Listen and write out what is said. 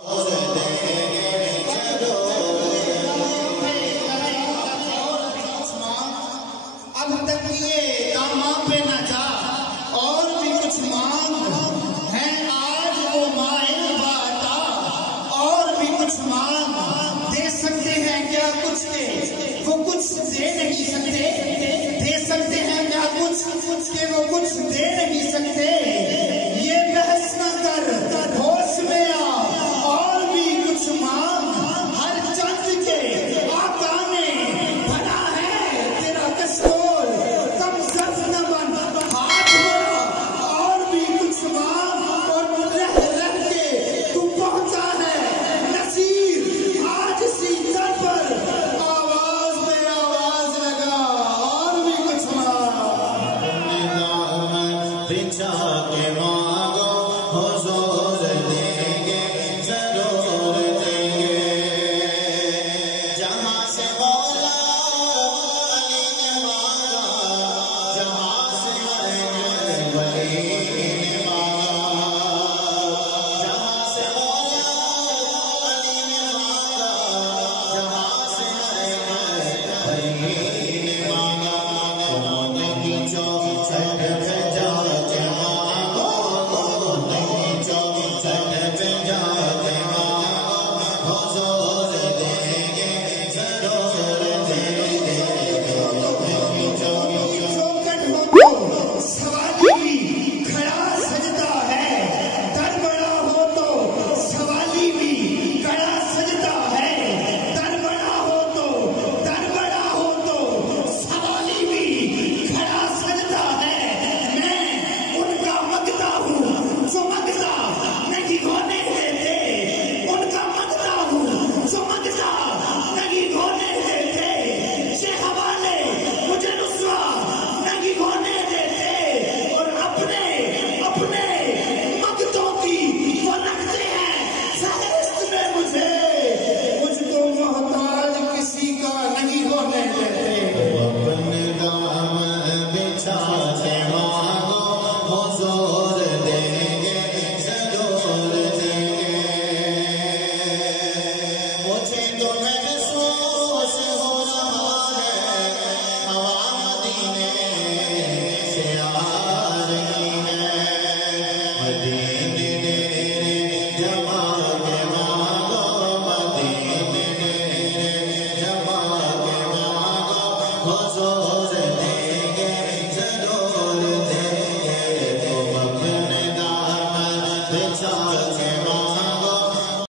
اب تک یہ داماں پہ نہ جا اور بھی کچھ مانگ ہے آج وہ مائل باتا اور بھی کچھ مانگ دے سکتے ہیں کیا کچھ کے وہ کچھ دے نہیں سکتے دے سکتے ہیں کیا کچھ کے وہ کچھ دے نہیں سکتے یہ بحث نہ کر ہوش میں آ اور بھی کچھ مانگ ہر چند کے آقا نے بھلا ہے تیرا کشکول کم زف نہ بن ہاتھ بڑا اور بھی کچھ مانگ اور رہ رہ کے تو پہنچا ہے نصیر آج سی در پر آواز میں آواز لگا اور بھی کچھ مانگ بچھا کے مانگو حضور دیں گے ضرور دیں گے جہاں سے مولا علی نے مانگا جہاں سے ولی نے مانگا جہاں سے مولا علی نے مانگا جہاں سے ولی نے مانگا موت کی چوکھٹ پہ جا کے مانگو موت کی چوکھٹ پہ جا کے مانگو حضور دیں گے ضرور دیں گے چوکٹ ہو تو سوالی بھی کھڑا سجتا ہے در بڑا ہو تو سوالی بھی کھڑا سجتا ہے در بڑا ہو تو سوالی بھی کھڑا سجتا ہے میں ان کا مگتا ہوں جو مگتا نہیں ہونے دیتے ان کا مگتا ہوں جو مگتا نہیں ہونے دیتے یہ حوالے مجھے رسوا نہیں ہونے دیتے اور اپنے مگتوں کی وہ رکھتے ہیں فہرست میں مجھ کو محتاج کسی کا نہیں ہونے دیتے اپنے دام بچھا کے مانگو حضور دیں گے ضرور دیں گے مجھے تو محسوس ہو رہا ہے ہوا مدینے سے آ رہی ہے مدینے ڈیرے جما کے مانگو مدینے ڈیرے جما کے مانگو حضور دیں گے ضرور دیں گے تم اپنے دامن بچھا کے